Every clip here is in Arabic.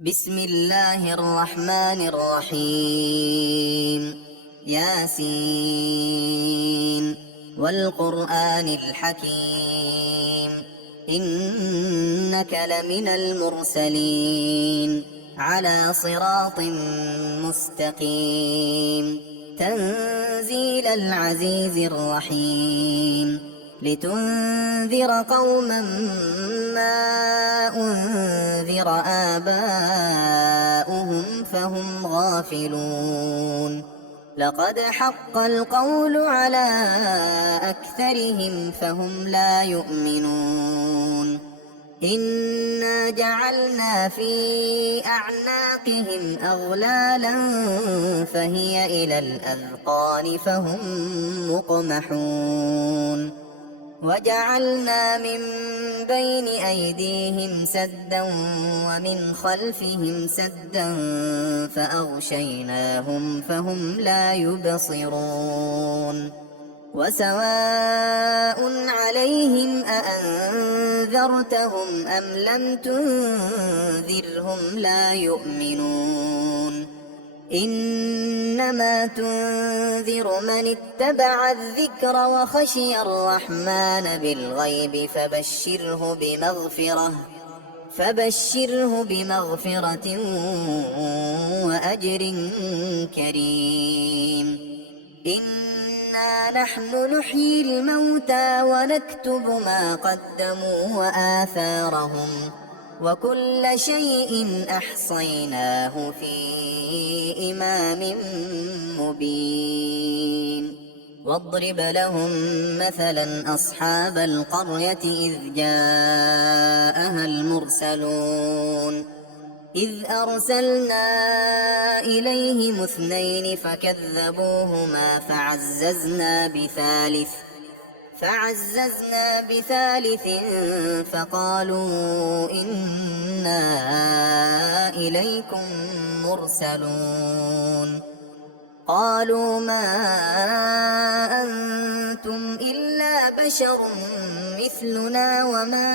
بسم الله الرحمن الرحيم. ياسين والقرآن الحكيم، إنك لمن المرسلين على صراط مستقيم، تنزيل العزيز الرحيم، لتنذر قوما ما أنذر آباؤهم فهم غافلون. لقد حق القول على أكثرهم فهم لا يؤمنون. إنا جعلنا في أعناقهم أغلالا فهي إلى الأذقان فهم مقمحون. وجعلنا من بين أيديهم سدا ومن خلفهم سدا فأغشيناهم فهم لا يبصرون. وسواء عليهم أأنذرتهم أم لم تنذرهم لا يؤمنون. إنما تنذر من اتبع الذكر وخشي الرحمن بالغيب فبشره بمغفرة وأجر كريم. إنا نحن نحيي الموتى ونكتب ما قدموا وآثارهم، وكل شيء أحصيناه في إمام مبين. واضرب لهم مثلا أصحاب القرية إذ جاءها المرسلون إذ أرسلنا إليهم اثنين فكذبوهما فعززنا بثالث فقالوا إنا إليكم مرسلون. قالوا ما أنتم إلا بشر مثلنا وما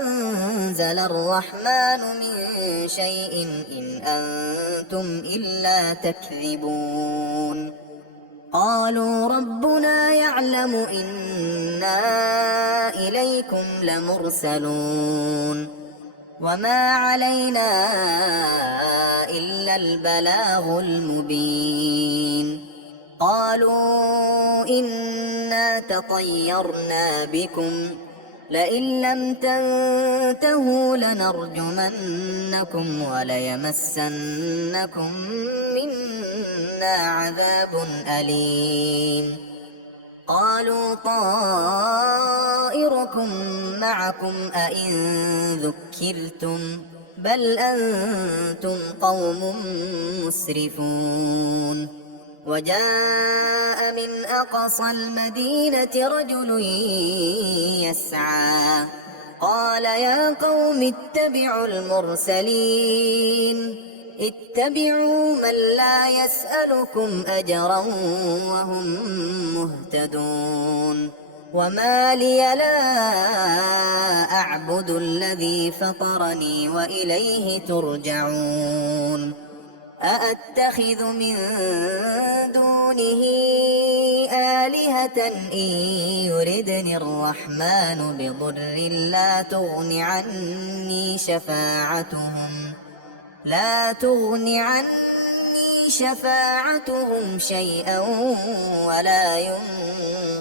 أنزل الرحمن من شيء إن أنتم إلا تكذبون. قالوا ربنا يعلم إنا إليكم لمرسلون وما علينا إلا البلاغ المبين. قالوا إنا تطيرنا بكم لئن لم تنتهوا لنرجمنكم وليمسنكم منا عذاب أليم. قالوا طائركم معكم أئن ذكرتم بل أنتم قوم مسرفون. وجاء من أقصى المدينة رجل يسعى قال يا قوم اتبعوا المرسلين اتبعوا من لا يسألكم أجرا وهم مهتدون. وما لي لا أعبد الذي فطرني وإليه ترجعون. أأتخذ من دونه آلهة إن يردني الرحمن بضر لا تغن عني شفاعتهم شيئا ولا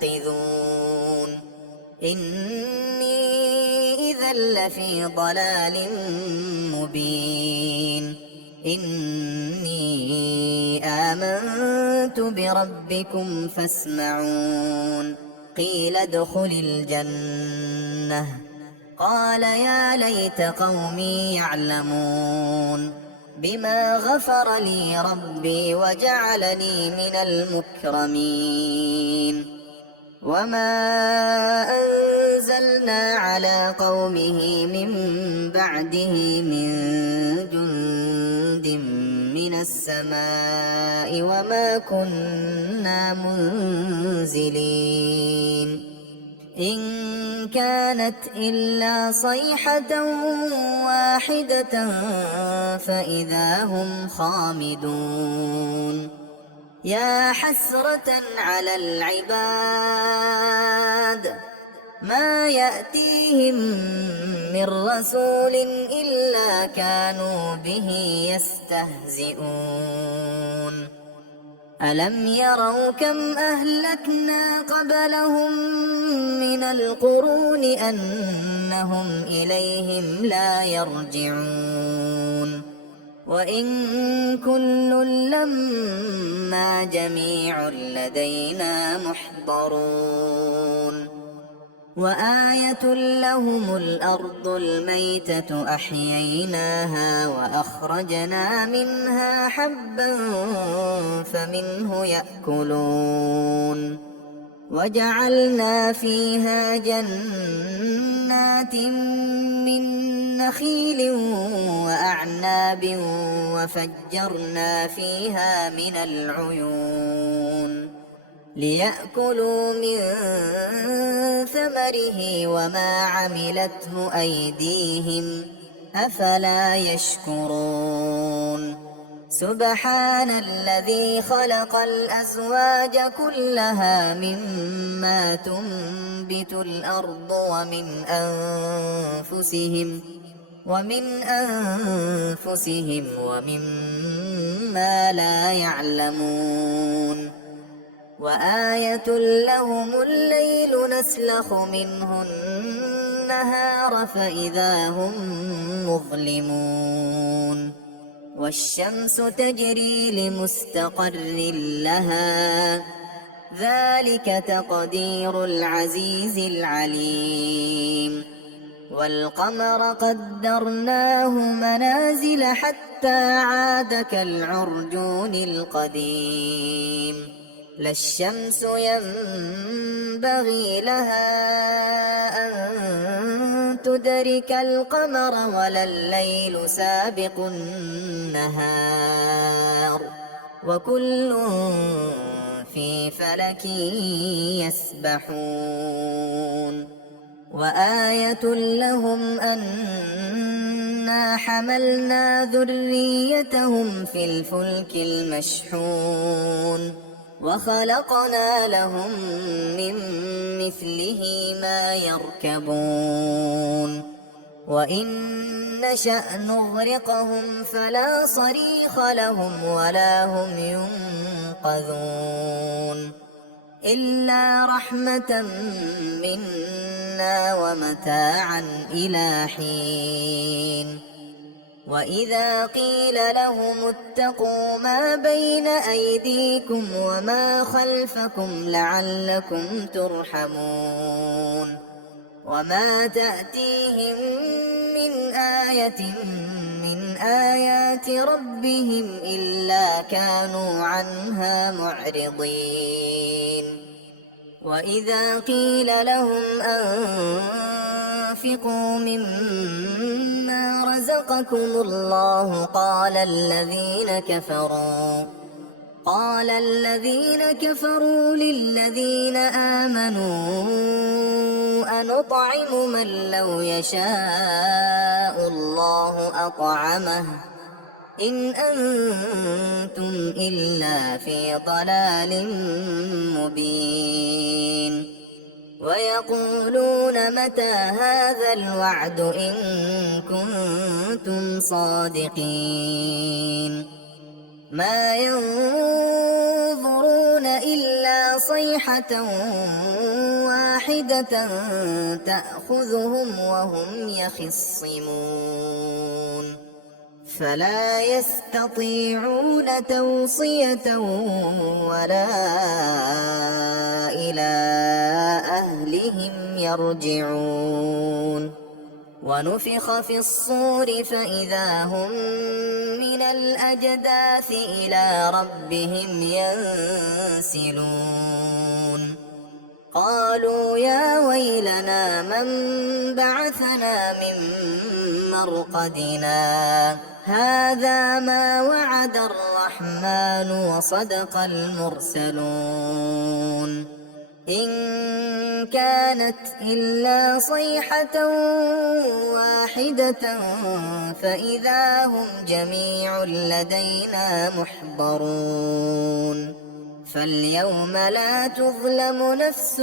ينقذون. إني إذا لفي ضلال مبين. إني آمنت بربكم فاسمعون. قيل ادخل الجنة قال يا ليت قومي يعلمون بما غفر لي ربي وجعلني من المكرمين. وما أنزلنا على قومه من بعده من جند من السماء وما كنا منزلين. إن كانت إلا صيحة واحدة فإذا هم خامدون يا حسرة على العباد ما يأتيهم من رسول إلا كانوا به يستهزئون ألم يروا كم أهلكنا قبلهم من القرون أنهم إليهم لا يرجعون وإن كل لما جميع لدينا محضرون وآية لهم الأرض الميتة أحييناها وأخرجنا منها حبا فمنه يأكلون وجعلنا فيها جنات من نخيل وأعناب وفجرنا فيها من العيون ليأكلوا من ثمره وما عملته أيديهم أفلا يشكرون سبحان الذي خلق الأزواج كلها مما تنبت الأرض ومن أنفسهم ومما لا يعلمون وآية لهم الليل نسلخ منه النهار فإذا هم مظلمون والشمس تجري لمستقر لها ذلك تقدير العزيز العليم والقمر قدرناه منازل حتى عاد كالعرجون القديم لا الشمس ينبغي لها أن تدرك القمر ولا الليل سابق النهار وكل في فلك يسبحون وآية لهم أنا حملنا ذريتهم في الفلك المشحون وخلقنا لهم من مثله ما يركبون وإن نشأ نغرقهم فلا صريخ لهم ولا هم ينقذون إلا رحمة منا ومتاعا إلى حين وإذا قيل لهم اتقوا ما بين أيديكم وما خلفكم لعلكم ترحمون وما تأتيهم من آية من آيات ربهم إلا كانوا عنها معرضين وإذا قيل لهم أنفقوا مما رزقكم الله قال الذين كفروا للذين آمنوا أنطعم من لو يشاء الله أطعمه إن أنتم إلا في ضلال مبين ويقولون متى هذا الوعد إن كنتم صادقين ما ينظرون إلا صيحة واحدة تأخذهم وهم يخصمون فلا يستطيعون توصية ولا إلى أهلهم يرجعون ونفخ في الصور فإذا هم من الأجداث إلى ربهم ينسلون قالوا يا ويلنا من بعثنا من مرقدنا هذا ما وعد الرحمن وصدق المرسلون إن كانت إلا صيحة واحدة فإذا هم جميع لدينا محضرون فاليوم لا تظلم نفس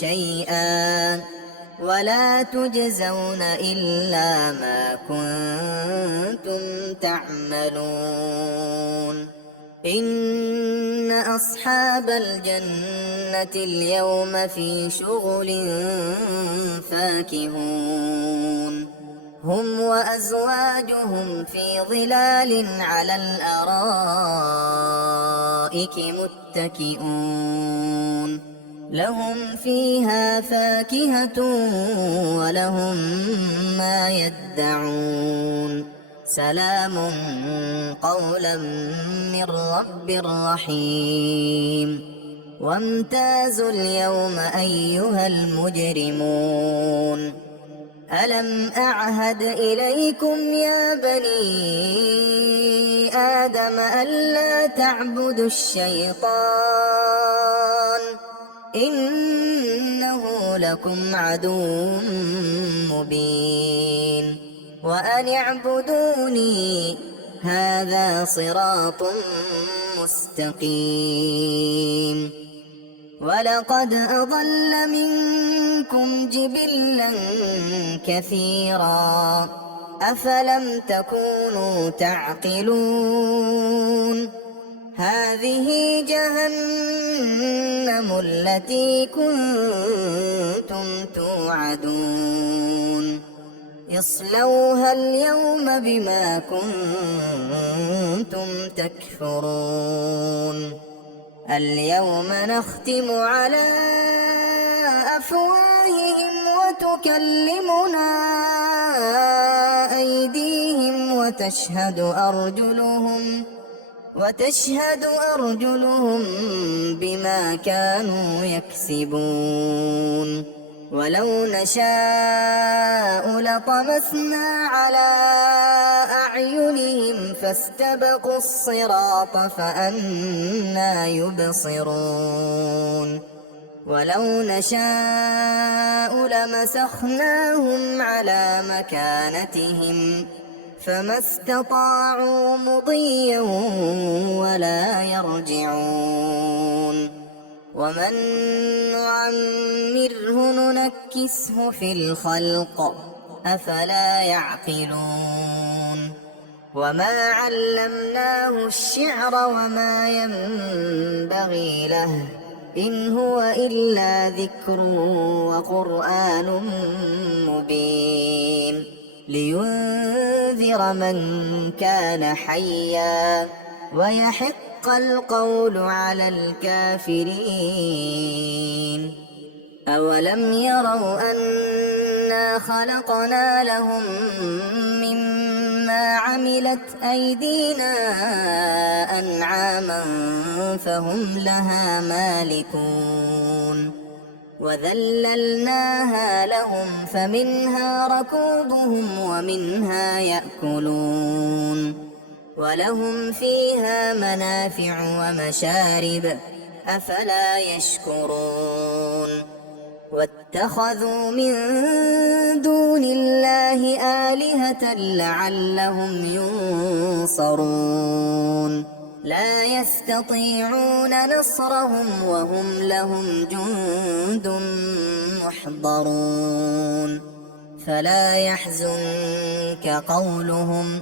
شيئا ولا تجزون إلا ما كنتم تعملون إن أصحاب الجنة اليوم في شغل فاكهون هم وأزواجهم في ظلال على الأرائك متكئون لهم فيها فاكهة ولهم ما يدعون سلام قولا من رب رحيم وامتازوا اليوم أيها المجرمون ألم أعهد إليكم يا بني آدم ألا تعبدوا الشيطان إنه لكم عدو مبين وأن اعبدوني هذا صراط مستقيم ولقد أضل منكم جبلا كثيرا أفلم تكونوا تعقلون هذه جهنم التي كنتم توعدون اصلوها اليوم بما كنتم تكفرون اليوم نختم على أفواههم وتكلمنا أيديهم وتشهد أرجلهم بما كانوا يكسبون ولو نشاء لطمسنا على أعينهم فاستبقوا الصراط فأنى يبصرون ولو نشاء لمسخناهم على مكانتهم فما استطاعوا مضيا ولا يرجعون ومن نعمره ننكسه في الخلق أفلا يعقلون وما علمناه الشعر وما ينبغي له إن هو إلا ذكر وقرآن مبين لينذر من كان حيا ويحق القول على الكافرين أولم يروا أنا خلقنا لهم مما عملت أيدينا أنعاما فهم لها مالكون وذللناها لهم فمنها ركوبهم ومنها يأكلون ولهم فيها منافع ومشارب أفلا يشكرون واتخذوا من دون الله آلهة لعلهم ينصرون لا يستطيعون نصرهم وهم لهم جند محضرون فلا يحزنك قولهم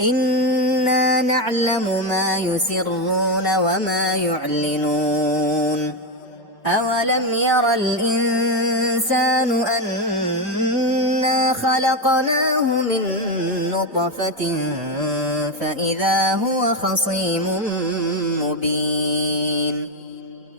إنا نعلم ما يسرون وما يعلنون أولم ير الإنسان أنا خلقناه من نطفة فإذا هو خصيم مبين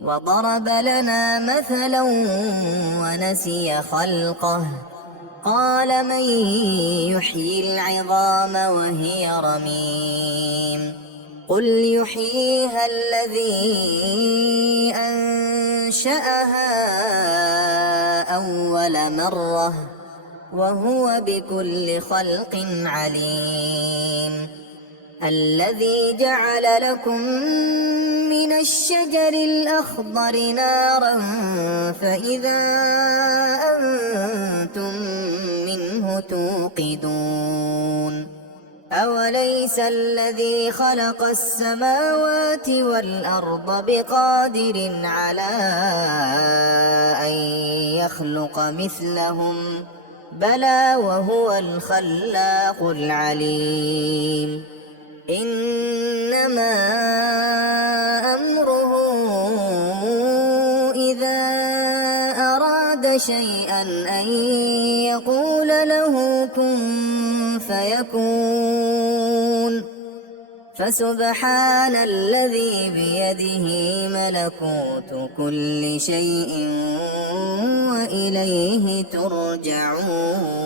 وضرب لنا مثلا ونسي خلقه قال من يحيي العظام وهي رميم قل يحييها الذي أنشأها أول مرة وهو بكل خلق عليم الذي جعل لكم من الشجر الأخضر نارا فإذا أنتم منه توقدون أوليس الذي خلق السماوات والأرض بقادر على أن يخلق مثلهم بلى وهو الخلاق العليم إنما أمره إذا أراد شيئا أن يقول له كن فيكون فسبحان الذي بيده ملكوت كل شيء وإليه ترجعون.